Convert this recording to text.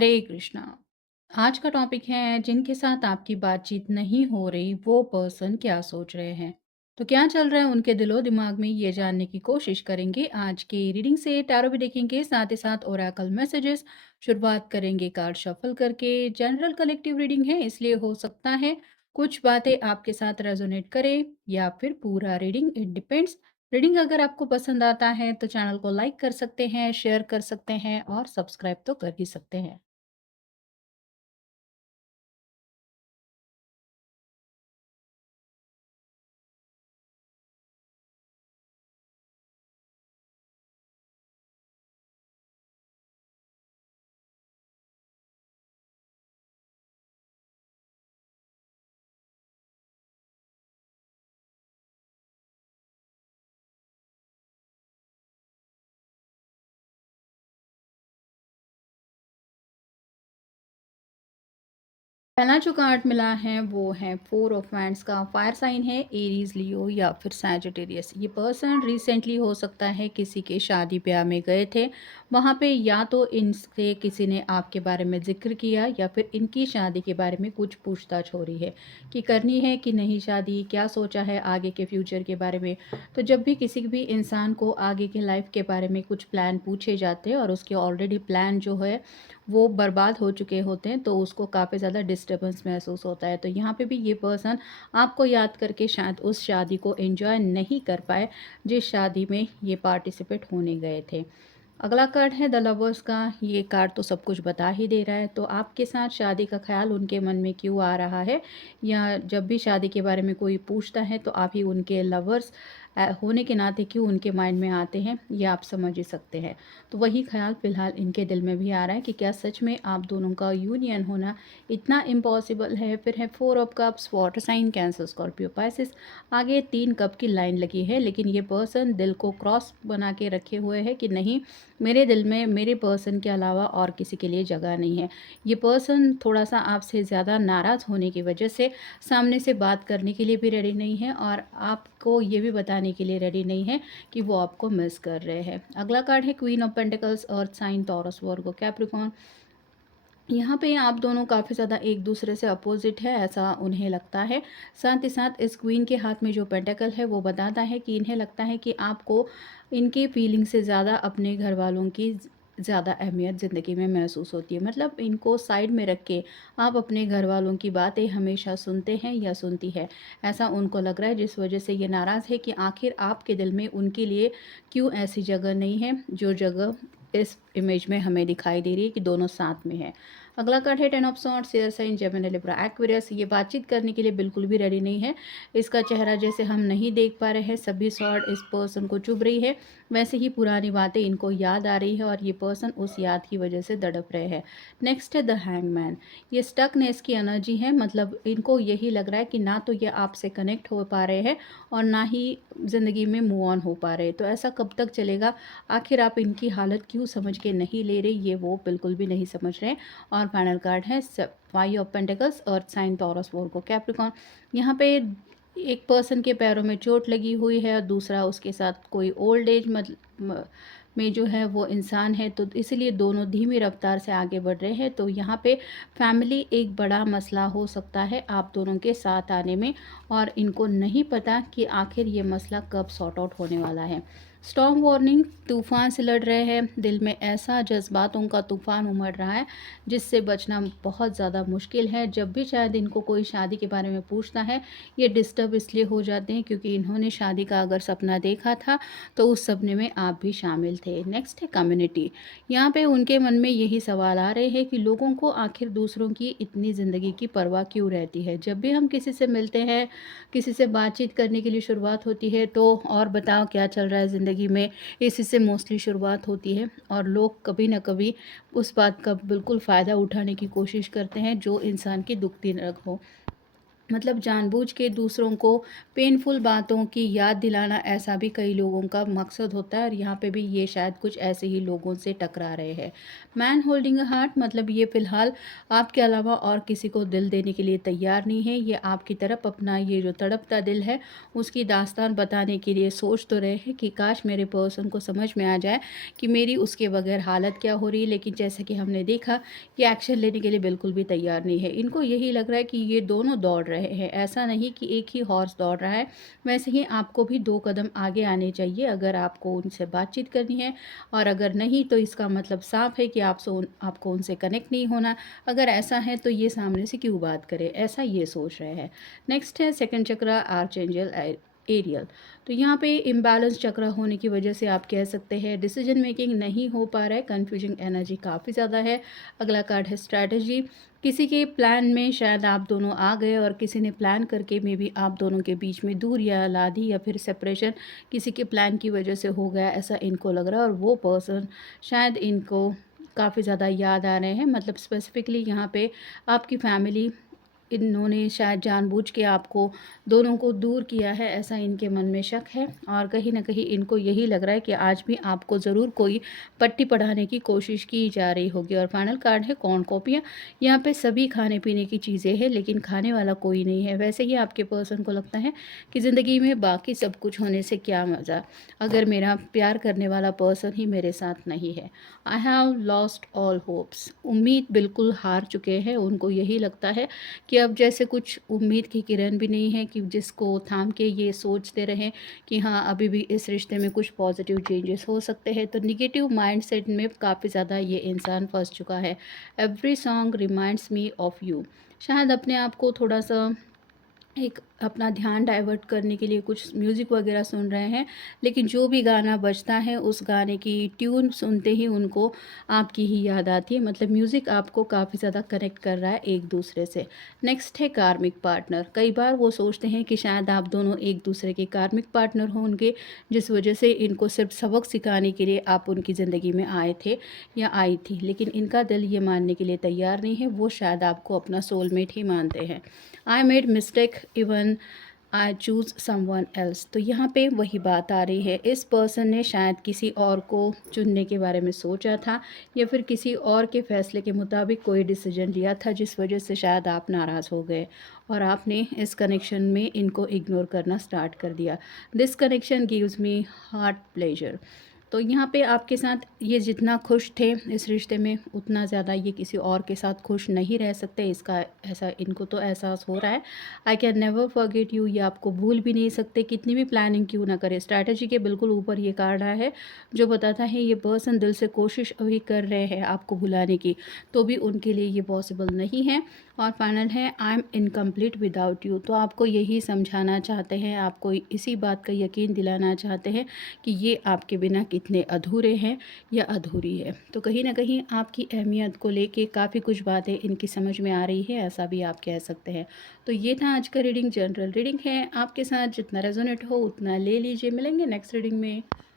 हरे कृष्णा। आज का टॉपिक है जिनके साथ आपकी बातचीत नहीं हो रही वो पर्सन क्या सोच रहे हैं। तो क्या चल रहा है उनके दिलो दिमाग में, ये जानने की कोशिश करेंगे आज की रीडिंग से। टैरो भी देखेंगे, साथ ही साथ ओरेकल मैसेजेस। शुरुआत करेंगे कार्ड शफल करके। जनरल कलेक्टिव रीडिंग है, इसलिए हो सकता है कुछ बातें आपके साथ रेजोनेट करें या फिर पूरा रीडिंग, इट डिपेंड्स। रीडिंग अगर आपको पसंद आता है तो चैनल को लाइक कर सकते हैं, शेयर कर सकते हैं और सब्सक्राइब तो कर ही सकते हैं। पहला जो कार्ड मिला है वो है फोर ऑफ वैंड्स का। फायर साइन है, एरीज, लियो या फिर सैजिटेरियस। ये पर्सन रिसेंटली हो सकता है किसी के शादी ब्याह में गए थे। वहाँ पे या तो इनसे किसी ने आपके बारे में जिक्र किया या फिर इनकी शादी के बारे में कुछ पूछताछ हो रही है कि करनी है कि नहीं शादी, क्या सोचा है आगे के फ्यूचर के बारे में। तो जब भी किसी भी इंसान को आगे के लाइफ के बारे में कुछ प्लान पूछे जाते हैं और उसके ऑलरेडी प्लान जो है वो बर्बाद हो चुके होते हैं, तो उसको काफ़ी ज़्यादा डिस्टर्बेंस महसूस होता है। तो यहाँ पे भी ये पर्सन आपको याद करके शायद उस शादी को एंजॉय नहीं कर पाए जिस शादी में ये पार्टिसिपेट होने गए थे। अगला कार्ड है द लवर्स का। ये कार्ड तो सब कुछ बता ही दे रहा है। तो आपके साथ शादी का ख्याल उनके मन में क्यों आ रहा है, या जब भी शादी के बारे में कोई पूछता है तो आप ही उनके लवर्स होने के नाते क्यों उनके माइंड में आते हैं, ये आप समझ ही सकते हैं। तो वही ख्याल फ़िलहाल इनके दिल में भी आ रहा है कि क्या सच में आप दोनों का यूनियन होना इतना इम्पॉसिबल है। फिर है four of cups, water sign, Cancer, Scorpio, Pisces. आगे 3 कप की लाइन लगी है, लेकिन ये पर्सन दिल को क्रॉस बना के रखे हुए है कि नहीं, मेरे दिल में मेरे पर्सन के अलावा और किसी के लिए जगह नहीं है। ये पर्सन थोड़ा-सा आपसे ज़्यादा नाराज़ होने की वजह से सामने से बात करने के लिए भी रेडी नहीं है और आपको ये भी बताने के लिए रेडी नहीं है कि वो आपको मिस कर रहे हैं। अगला कार्ड है queen of pentacles, earth sign, Taurus, Virgo, Capricorn. यहाँ पे आप दोनों काफ़ी ज़्यादा एक दूसरे से अपोजिट है, ऐसा उन्हें लगता है। साथ ही साथ इस क्वीन के हाथ में जो पेंटाकल है वो बताता है कि इन्हें लगता है कि आपको इनके फीलिंग से ज़्यादा अपने घर वालों की ज़्यादा अहमियत ज़िंदगी में महसूस होती है। मतलब इनको साइड में रख के आप अपने घर वालों की बातें हमेशा सुनते हैं या सुनती है, ऐसा उनको लग रहा है। जिस वजह से ये नाराज़ है कि आखिर आपके दिल में उनके लिए क्यों ऐसी जगह नहीं है जो जगह इस इमेज में हमें दिखाई दे रही है कि दोनों साथ में है। अगला कार्ड है ten of swords, air sign, Gemini, Libra, Aquarius. ये बातचीत करने के लिए बिल्कुल भी रेडी नहीं है। इसका चेहरा जैसे हम नहीं देख पा रहे हैं, सभी सॉर्ड इस पर्सन को चुभ रही है, वैसे ही पुरानी बातें इनको याद आ रही है और ये पर्सन उस याद की वजह से तड़प रहे हैं। नेक्स्ट है द हैंगमैन। ये स्टकनेस की एनर्जी है, मतलब इनको यही लग रहा है कि ना तो ये आपसे कनेक्ट हो पा रहे हैं और ना ही ज़िंदगी में मूव ऑन हो पा रहे। तो ऐसा कब तक चलेगा, आखिर आप इनकी हालत क्यों समझ के नहीं ले रही, ये वो बिल्कुल भी नहीं समझ रहे। और फाइनल कार्ड है five of pentacles, earth sign, Taurus, Virgo, Capricorn. यहाँ पे एक पर्सन के पैरों में चोट लगी हुई है और दूसरा उसके साथ कोई ओल्ड एज में जो है वो इंसान है, तो इसलिए दोनों धीमी रफ्तार से आगे बढ़ रहे हैं। तो यहाँ पे फैमिली एक बड़ा मसला हो सकता है आप दोनों के साथ आने में, और इनको नहीं पता कि आखिर ये मसला कब सॉर्ट आउट होने वाला है। स्टॉर्म वार्निंग, तूफान से लड़ रहे हैं, दिल में ऐसा जज्बातों का तूफान उमड़ रहा है जिससे बचना बहुत ज़्यादा मुश्किल है। जब भी शायद इनको कोई शादी के बारे में पूछता है, ये डिस्टर्ब इसलिए हो जाते हैं क्योंकि इन्होंने शादी का अगर सपना देखा था तो उस सपने में आप भी शामिल थे। नेक्स्ट है कम्युनिटी। यहाँ पे उनके मन में यही सवाल आ रहे हैं कि लोगों को आखिर दूसरों की इतनी ज़िंदगी की परवाह क्यों रहती है। जब भी हम किसी से मिलते हैं, किसी से बातचीत करने के लिए शुरुआत होती है तो और बताओ क्या चल रहा है ज़िंदगी में, इसी से मोस्टली शुरुआत होती है। और लोग कभी ना कभी उस बात का बिल्कुल फ़ायदा उठाने की कोशिश करते हैं जो इंसान की दुखती रग हो। मतलब जानबूझ के दूसरों को पेनफुल बातों की याद दिलाना, ऐसा भी कई लोगों का मकसद होता है और यहाँ पे भी ये शायद कुछ ऐसे ही लोगों से टकरा रहे हैं। मैन होल्डिंग अ हार्ट मतलब ये फ़िलहाल आपके अलावा और किसी को दिल देने के लिए तैयार नहीं है। ये आपकी तरफ अपना ये जो तड़पता दिल है उसकी दास्तान बताने के लिए सोच तो रहे हैं कि काश मेरे पर्सन को समझ में आ जाए कि मेरी उसके बगैर हालत क्या हो रही है। लेकिन जैसे कि हमने देखा, ये एक्शन लेने के लिए बिल्कुल भी तैयार नहीं है। इनको यही लग रहा है कि ये दोनों दौड़ रहे हैं, ऐसा नहीं कि एक ही हॉर्स दौड़ रहा है। वैसे ही आपको भी 2 कदम आगे आने चाहिए अगर आपको उनसे बातचीत करनी है, और अगर नहीं तो इसका मतलब साफ़ है कि आपको उनसे कनेक्ट नहीं होना। अगर ऐसा है तो ये सामने से क्यों बात करें, ऐसा ये सोच रहे हैं। नेक्स्ट है सेकंड चक्र, आर्चएंजल एरियल। तो यहाँ पे इम्बैलेंस चक्र होने की वजह से आप कह सकते हैं डिसीजन मेकिंग नहीं हो पा रहा है, कन्फ्यूजिंग एनर्जी काफ़ी ज़्यादा है। अगला कार्ड है स्ट्रैटेजी। किसी के प्लान में शायद आप दोनों आ गए और किसी ने प्लान करके मे बी आप दोनों के बीच में दूर या ला दी, या फिर सेपरेशन किसी के प्लान की वजह से हो गया, ऐसा इनको लग रहा है। और वो पर्सन शायद इनको काफ़ी ज़्यादा याद आ रहे हैं, मतलब स्पेसिफिकली यहाँ पे आपकी फैमिली, इन्होंने शायद जानबूझ के आपको दोनों को दूर किया है, ऐसा इनके मन में शक है। और कहीं न कहीं इनको यही लग रहा है कि आज भी आपको ज़रूर कोई पट्टी पढ़ाने की कोशिश की जा रही होगी। और फाइनल कार्ड है कॉर्नकोपिया। यहाँ पे सभी खाने-पीने की चीज़ें हैं लेकिन खाने वाला कोई नहीं है। वैसे ही आपके पर्सन को लगता है कि ज़िंदगी में बाकी सब कुछ होने से क्या मज़ा, अगर मेरा प्यार करने वाला पर्सन ही मेरे साथ नहीं है। I have lost all hopes. उम्मीद बिल्कुल हार चुके हैं। उनको यही लगता है कि अब जैसे कुछ उम्मीद की किरण भी नहीं है कि जिसको थाम के ये सोचते रहें कि हाँ अभी भी इस रिश्ते में कुछ पॉजिटिव चेंजेस हो सकते हैं। तो निगेटिव माइंडसेट में काफ़ी ज़्यादा ये इंसान फंस चुका है। Every song reminds me of you. शायद अपने आप को थोड़ा सा एक अपना ध्यान डाइवर्ट करने के लिए कुछ म्यूज़िक वगैरह सुन रहे हैं, लेकिन जो भी गाना बजता है उस गाने की ट्यून सुनते ही उनको आपकी ही याद आती है। मतलब म्यूज़िक आपको काफ़ी ज़्यादा कनेक्ट कर रहा है एक दूसरे से। नेक्स्ट है कार्मिक पार्टनर। कई बार वो सोचते हैं कि शायद आप दोनों एक दूसरे के कार्मिक पार्टनर होंगे, जिस वजह से इनको सिर्फ सबक सिखाने के लिए आप उनकी ज़िंदगी में आए थे या आई थी। लेकिन इनका दिल ये मानने के लिए तैयार नहीं है, वो शायद आपको अपना सोलमेट ही मानते हैं। I made mistake even I choose someone else. तो यहाँ पे वही बात आ रही है, इस पर्सन ने शायद किसी और को चुनने के बारे में सोचा था, या फिर किसी और के फैसले के मुताबिक कोई डिसीजन लिया था, जिस वजह से शायद आप नाराज़ हो गए और आपने इस कनेक्शन में इनको इग्नोर करना स्टार्ट कर दिया। This connection gives me heart pleasure. तो यहाँ पे आपके साथ ये जितना खुश थे इस रिश्ते में, उतना ज़्यादा ये किसी और के साथ खुश नहीं रह सकते, इसका ऐसा इनको तो एहसास हो रहा है। I can never forget you, ये आपको भूल भी नहीं सकते कितनी भी प्लानिंग क्यों ना करें। स्ट्रैटेजी के बिल्कुल ऊपर ये कार्ड आया है जो बताता है ये पर्सन दिल से कोशिश अभी कर रहे हैं आपको भुलाने की, तो भी उनके लिए ये पॉसिबल नहीं है। और फाइनल है I am incomplete without you. तो आपको यही समझाना चाहते हैं, आपको इसी बात का यकीन दिलाना चाहते हैं कि ये आपके बिना कितने अधूरे हैं या अधूरी है। तो कहीं न कहीं आपकी अहमियत को लेके काफ़ी कुछ बातें इनकी समझ में आ रही है, ऐसा भी आप कह सकते हैं। तो ये था आज का रीडिंग, जनरल रीडिंग है, आपके साथ जितना रेजोनेट हो उतना ले लीजिए। मिलेंगे नेक्स्ट रीडिंग में।